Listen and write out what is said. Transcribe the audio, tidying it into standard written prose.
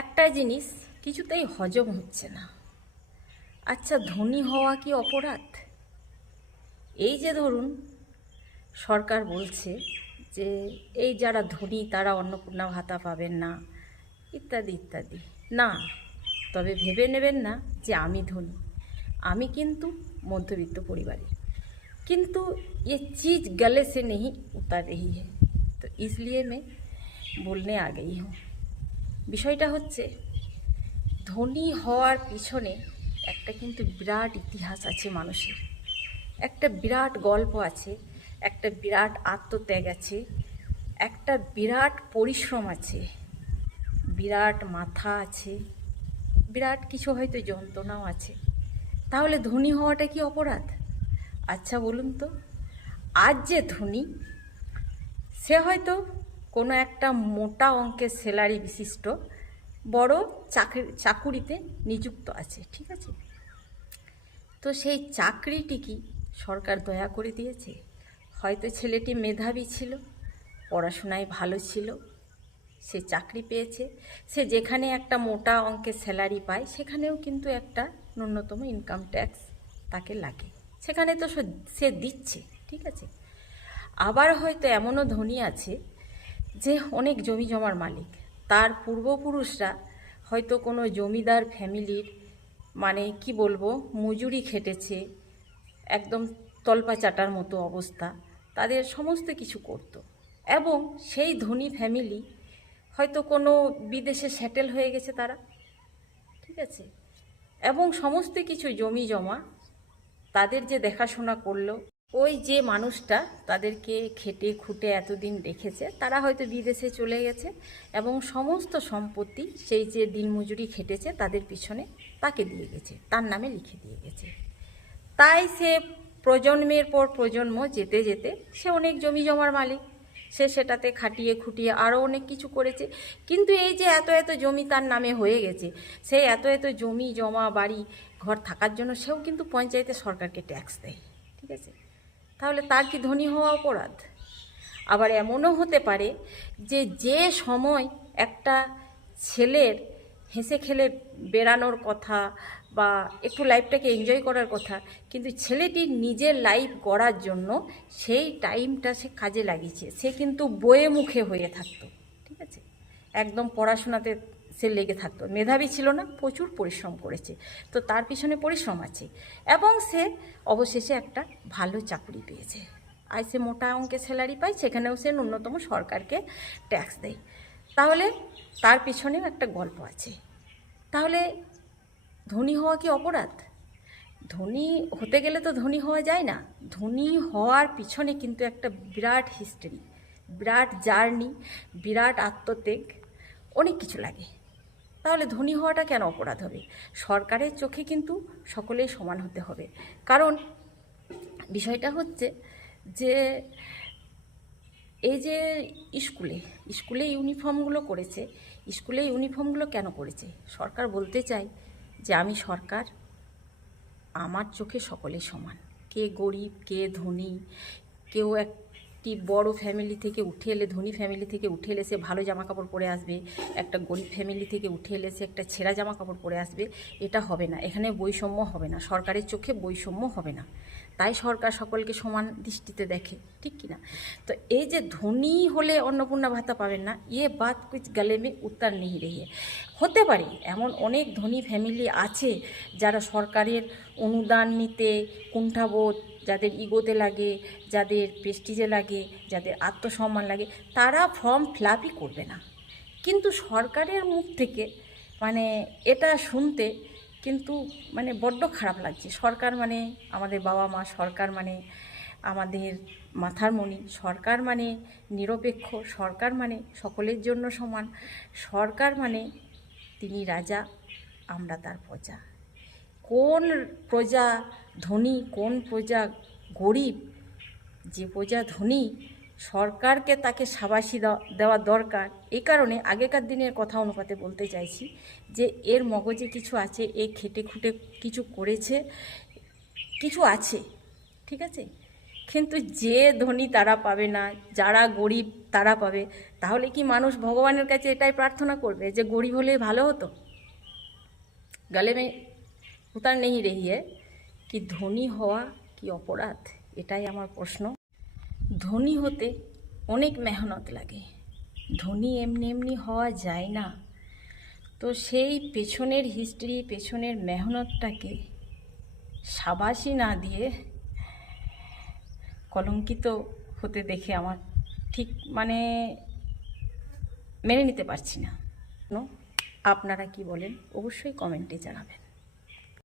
একটা জিনিস কিছুতেই হজম হচ্ছে না। আচ্ছা, ধনী হওয়া কি অপরাধ? এই যে ধরুন, সরকার বলছে যে এই যারা ধনী তারা অন্নপূর্ণা ভাতা পাবেন না, ইত্যাদি ইত্যাদি। না, তবে ভেবে নেবেন না যে আমি ধনী। আমি কিন্তু মধ্যবিত্ত পরিবারের, কিন্তু ये चीज़ गले से नहीं उतर रही है, तो इसलिए मैं बोलने आ गई हूँ। বিষয়টা হচ্ছে, ধনী হওয়ার পিছনে একটা কিন্তু বিরাট ইতিহাস আছে মানুষের, একটা বিরাট গল্প আছে, একটা বিরাট আত্মত্যাগ আছে, একটা বিরাট পরিশ্রম আছে, বিরাট মাথা আছে, বিরাট কিছু হয়তো যন্ত্রণাও আছে। তাহলে ধনী হওয়াটা কি অপরাধ? আচ্ছা বলুন তো, আজ যে ধনী সে হয়তো কোনো একটা মোটা অঙ্কের স্যালারি বিশিষ্ট বড় চাকুরিতে নিযুক্ত আছে, ঠিক আছে? তো সেই চাকরিটি কি সরকার দয়া করে দিয়েছে? হয়তো ছেলেটি মেধাবী ছিল, পড়াশোনায় ভালো ছিল, সে চাকরি পেয়েছে। সে যেখানে একটা মোটা অঙ্কের স্যালারি পায় সেখানেও কিন্তু একটা ন্যূনতম ইনকাম ট্যাক্স তাকে লাগে, সেখানে তো সে দিচ্ছে, ঠিক আছে? আবার হয়তো এমনও ধনী আছে যে অনেক জমি জমার মালিক, তার পূর্বপুরুষরা হয়তো কোনো জমিদার ফ্যামিলির, মানে কি বলবো, মজুরি খেটেছে, একদম তলপা চাটার মতো অবস্থা, তাদের সমস্ত কিছু করত। এবং সেই ধনী ফ্যামিলি হয়তো কোনো বিদেশে সেটেল হয়ে গেছে তারা, ঠিক আছে? এবং সমস্ত কিছু জমি জমা তাদের যে দেখাশোনা করলো, ওই যে মানুষটা তাদেরকে খেটে খুঁটে এতদিন রেখেছে, তারা হয়তো বিদেশে চলে গেছে এবং সমস্ত সম্পত্তি সেই যে দিনমজুরি খেটেছে তাদের পিছনে তাকে দিয়ে গেছে, তার নামে লিখে দিয়ে গেছে। তাই সে প্রজন্মের পর প্রজন্ম যেতে যেতে সে অনেক জমি জমার মালিক, সে সেটাতে খাটিয়ে খুটিয়ে আরও অনেক কিছু করেছে। কিন্তু এই যে এত এত জমি তার নামে হয়ে গেছে, সেই এত এত জমি জমা বাড়ি ঘর থাকার জন্য সেও কিন্তু পঞ্চায়েতে সরকারকে ট্যাক্স দেয়, ঠিক আছে? তাহলে তার কি ধনী হওয়া অপরাধ? আবার এমনও হতে পারে যে যে সময় একটা ছেলের হেসে খেলে বেড়ানোর কথা বা একটু লাইফটাকে এনজয় করার কথা, কিন্তু ছেলেটির নিজের লাইফ গড়ার জন্য সেই টাইমটা সে কাজে লাগিয়েছে, সে কিন্তু বইয়ে মুখে হয়ে থাকতো, ঠিক আছে? একদম পড়াশোনাতে সে লেগে থাকতো, মেধাবী ছিল না, প্রচুর পরিশ্রম করেছে, তো তার পিছনে পরিশ্রম আছে এবং সে অবশেষে একটা ভালো চাকরি পেয়েছে। আর সে মোটা অঙ্কের স্যালারি পায়, সেখানেও সে ন্যূনতম সরকারকে ট্যাক্স দেয়। তাহলে তার পিছনেও একটা গল্প আছে। তাহলে ধনী হওয়া কি অপরাধ? ধনী হতে গেলে তো ধনী হওয়া যায় না, ধনী হওয়ার পিছনে কিন্তু একটা বিরাট হিস্ট্রি, বিরাট জার্নি, বিরাট আত্মত্যাগ, অনেক কিছু লাগে। তাহলে ধনী হওয়াটা কেন অপরাধ হবে? সরকারের চোখে কিন্তু সকলেই সমান হতে হবে। কারণ বিষয়টা হচ্ছে যে এই যে স্কুলে স্কুলে ইউনিফর্মগুলো করেছে, স্কুলে ইউনিফর্মগুলো কেন করেছে? সরকার বলতে চায় যে আমি সরকার, আমার চোখে সকলে সমান, কে গরিব কে ধনী, কেউ একটি বড় ফ্যামিলি থেকে উঠে এলে, ধনী ফ্যামিলি থেকে উঠে এলে সে ভালো জামা কাপড় পরে আসবে, একটা গরিব ফ্যামিলি থেকে উঠে এলে সে একটা ছেঁড়া জামা কাপড় পরে আসবে। এটা হবে না, এখানে বৈষম্য হবে না, সরকারের চোখে বৈষম্য হবে না। তাই সরকার সকলকে সমান দৃষ্টিতে দেখে, ঠিক কিনা? তো এই যে ধনী হলে অন্নপূর্ণা ভাতা পাবেন না, ইয়ে বাত কুছ গলে মে উত্তর নেই রही है। হতে পারে এমন অনেক ধনী ফ্যামিলি আছে যারা সরকারের অনুদান নিতে কুণ্ঠাবোধ, যাদের ইগোতে লাগে, যাদের প্রেস্টিজে লাগে, যাদের আত্মসম্মান লাগে, তারা ফর্ম ফিল আপই করবে না। কিন্তু সরকারের মুখ থেকে মানে এটা শুনতে কিন্তু মানে বড্ড খারাপ লাগছে। সরকার মানে আমাদের বাবা মা, সরকার মানে আমাদের মাথার মণি, সরকার মানে নিরপেক্ষ, সরকার মানে সকলের জন্য সমান, সরকার মানে তিনি রাজা, আমরা তার প্রজা। কোন প্রজা ধনী কোন প্রজা গরিব, যে প্রজা ধনী সরকারকে তাকে সাবাসী দেওয়া দরকার। এই কারণে আগেকার দিনের কথা অনুপাতে বলতে চাইছি যে এর মগজে কিছু আছে, খেটে খুঁটে কিছু করেছে, কিছু আছে, ঠিক আছে? কিন্তু যে ধনী তারা পাবে না, যারা গরিব তারা পাবে। তাহলে কি মানুষ ভগবানের কাছে এটাই প্রার্থনা করবে যে গরিব হলে ভালো হতো? গলে মে উতার নেই রহি है কি ধনী হওয়া কি অপরাধ, এটাই আমার প্রশ্ন। ধনী হতে অনেক মেহনত লাগে, ধনী এমনি এমনি হওয়া যায় না। তো সেই পেছনের হিস্ট্রি, পেছনের মেহনতটাকে শাবাশি না দিয়ে কলঙ্কিত হতে দেখে আমার ঠিক মানে মেনে নিতে পারছি না। আপনারা কি বলেন অবশ্যই কমেন্টে জানাবেন।